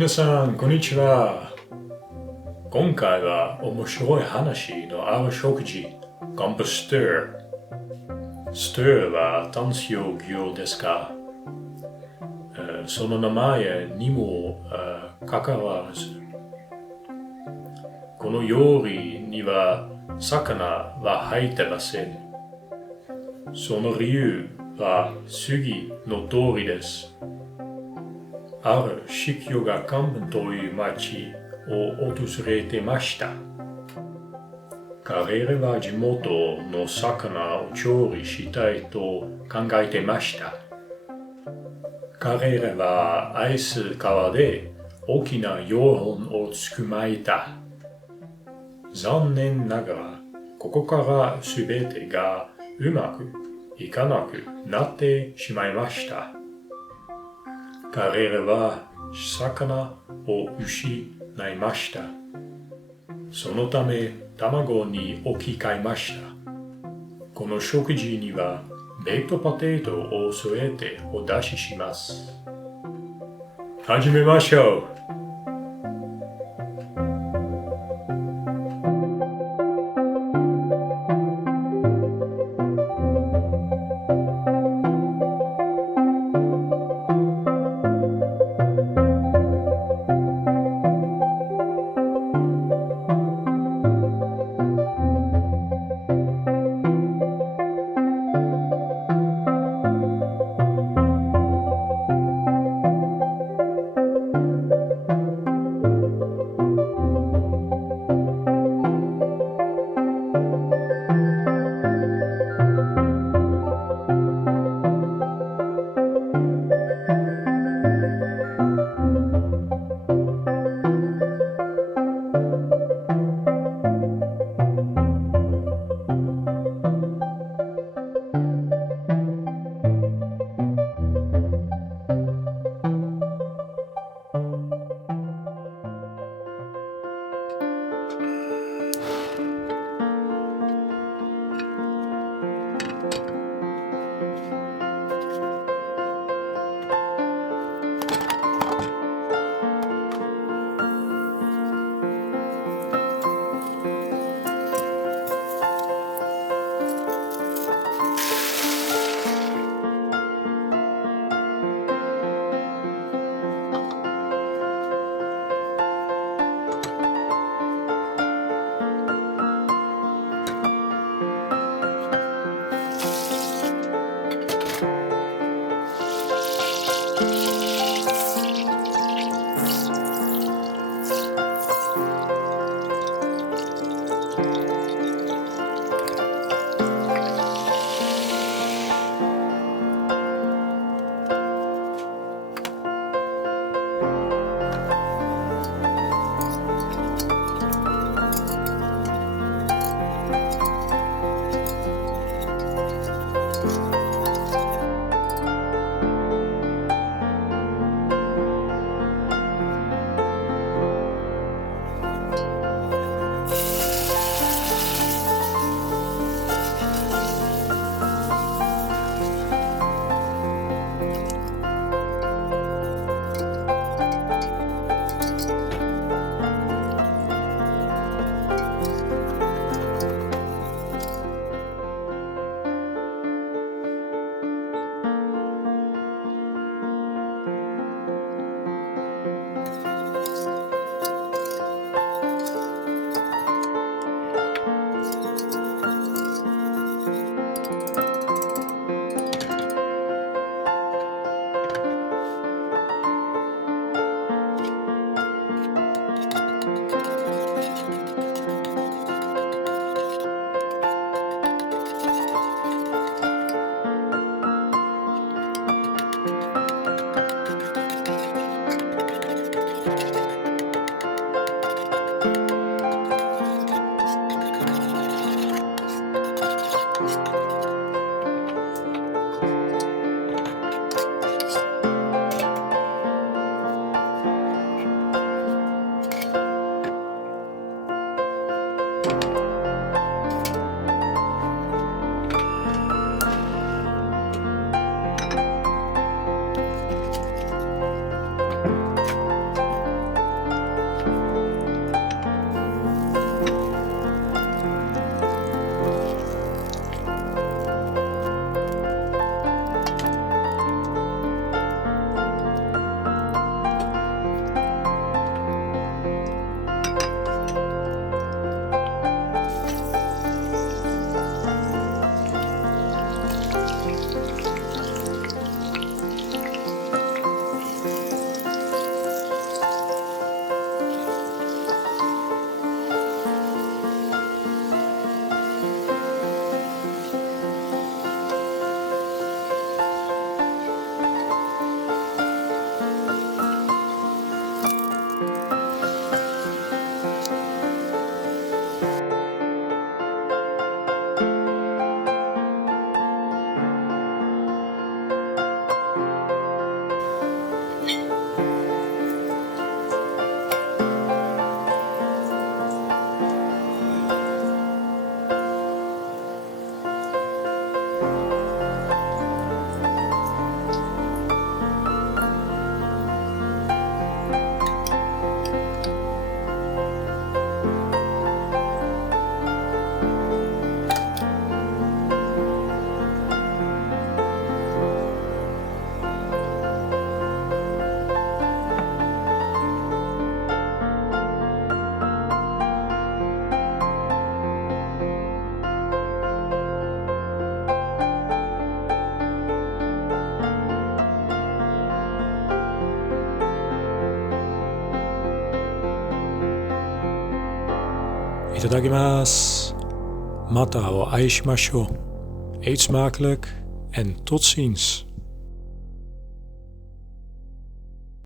皆さん、こんにちは。今回は面白い話のある食事、ガンプステー。ステーは単用魚ですが、その名前にもかかわらず、この料理には魚は入ってません。その理由は次の通りです。ある司教がカンブンという町を訪れてました。彼らは地元の魚を調理したいと考えてました。彼らはアイス川で大きな4本を捕まえた。残念ながら、ここからすべてがうまくいかなくなってしまいました。彼らは魚を失いました。そのため卵に置き換えました。この食事にはベイクトポテトを添えてお出しします。始めましょう。いただきます。またお会いしましょう。Eet smakelijk en tot ziens.